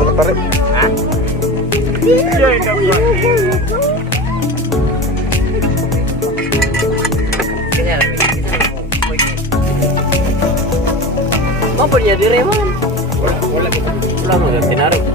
makatarik. Ha? Kanya lang. Apa dia di Reman? Wala mo, tinarik.